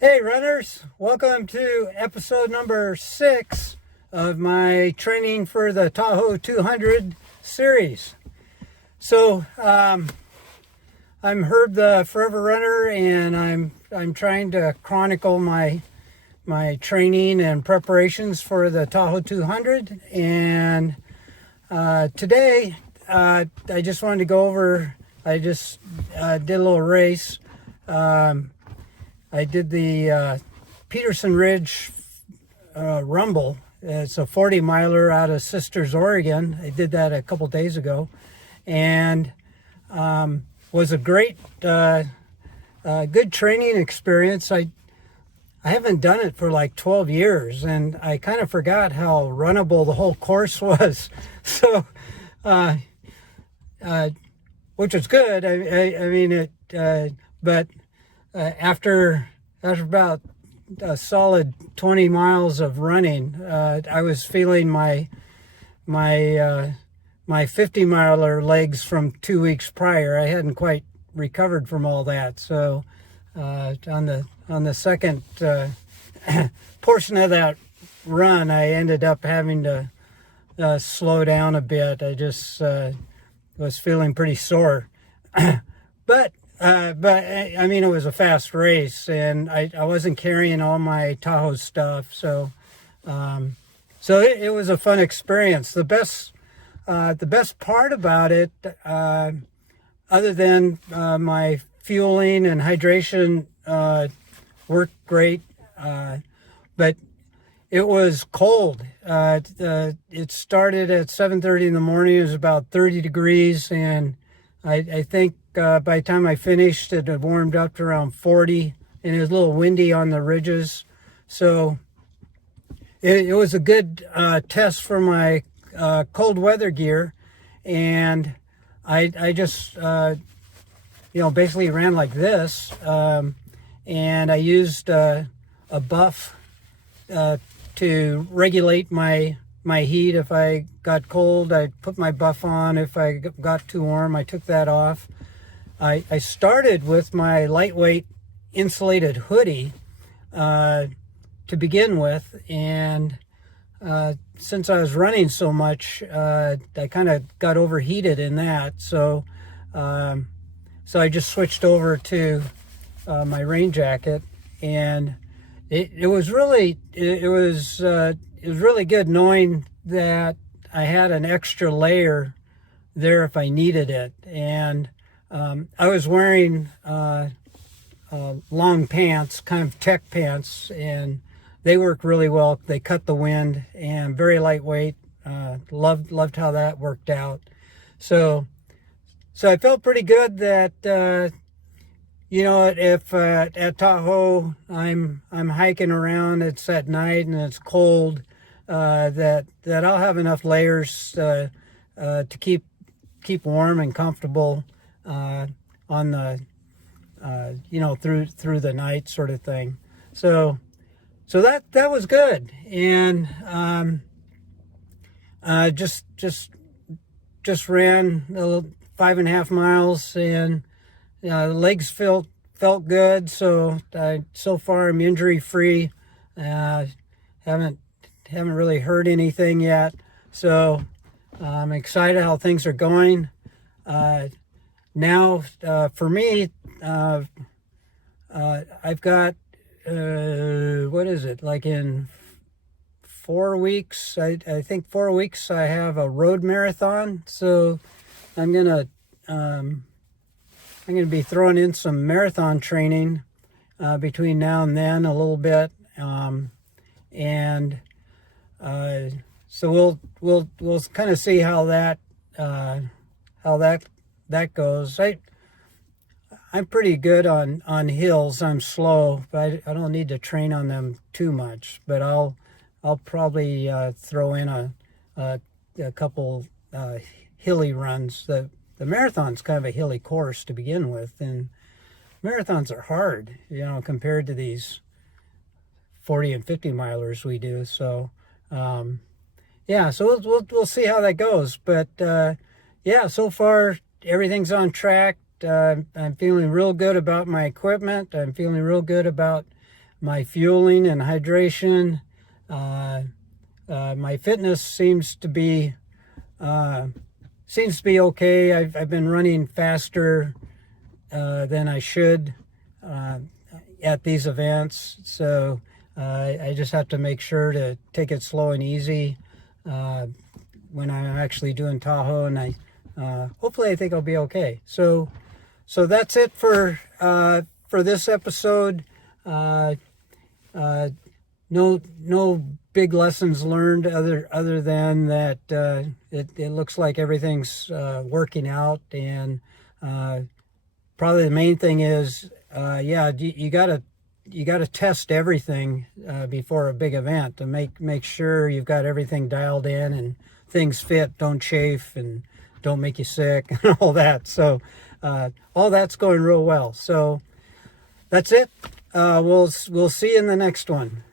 Hey runners, welcome to episode number 6 of my training for the Tahoe 200 series. I'm Herb the Forever Runner, and I'm trying to chronicle my training and preparations for the Tahoe 200. And today I just wanted to go over. I just did a little race. I did the Peterson Ridge Rumble. It's a 40 miler out of Sisters, Oregon. I did that a couple days ago, and was a great, good training experience. I haven't done it for like 12 years, and I kind of forgot how runnable the whole course was. So, which was good. I mean it, but. After about a solid 20 miles of running, I was feeling my 50 miler legs from 2 weeks prior. I hadn't quite recovered from all that. So on the second portion of that run, I ended up having to slow down a bit. I just was feeling pretty sore, but I mean, it was a fast race, and I wasn't carrying all my Tahoe stuff, so it was a fun experience. The best part about it, other than my fueling and hydration, worked great, but it was cold. It started at 7:30 in the morning. It was about 30 degrees, and I think by the time I finished, it had warmed up to around 40, and it was a little windy on the ridges. So it was a good test for my cold weather gear, and I just basically ran like this, and I used a buff to regulate my heat. If I got cold, I put my buff on. If I got too warm, I took that off. I started with my lightweight insulated hoodie to begin with, and since I was running so much, I kind of got overheated in that. So I just switched over to my rain jacket, and it was really good knowing that I had an extra layer there if I needed it. And I was wearing long pants, kind of tech pants, and they worked really well. They cut the wind and very lightweight. Loved how that worked out. So I felt pretty good that if at Tahoe I'm hiking around, it's at night and it's cold, that I'll have enough layers to keep warm and comfortable on the through the night sort of thing. So that was good, and just ran 5.5 miles, and the legs felt good. So far I'm injury free. Haven't really heard anything yet. So I'm excited how things are going. Now, for me, I've got, what is it, like in 4 weeks, I think 4 weeks, I have a road marathon. So I'm going to be throwing in some marathon training between now and then a little bit. So we'll kind of see how that goes. I'm pretty good on hills. I'm slow, but I don't need to train on them too much. But I'll probably throw in a couple hilly runs. The marathon's kind of a hilly course to begin with, and marathons are hard, compared to these 40 and 50 milers we do. So so we'll see how that goes. But so far everything's on track. I'm feeling real good about my equipment. I'm feeling real good about my fueling and hydration. My fitness seems to be okay. I've been running faster than I should at these events, so I just have to make sure to take it slow and easy when I'm actually doing Tahoe, and hopefully I think I'll be okay. So that's it for this episode. No big lessons learned other than that it looks like everything's working out, and probably the main thing is you gotta test everything before a big event to make sure you've got everything dialed in and things fit, don't chafe, and don't make you sick and all that. So all that's going real well. So that's it. We'll see you in the next one.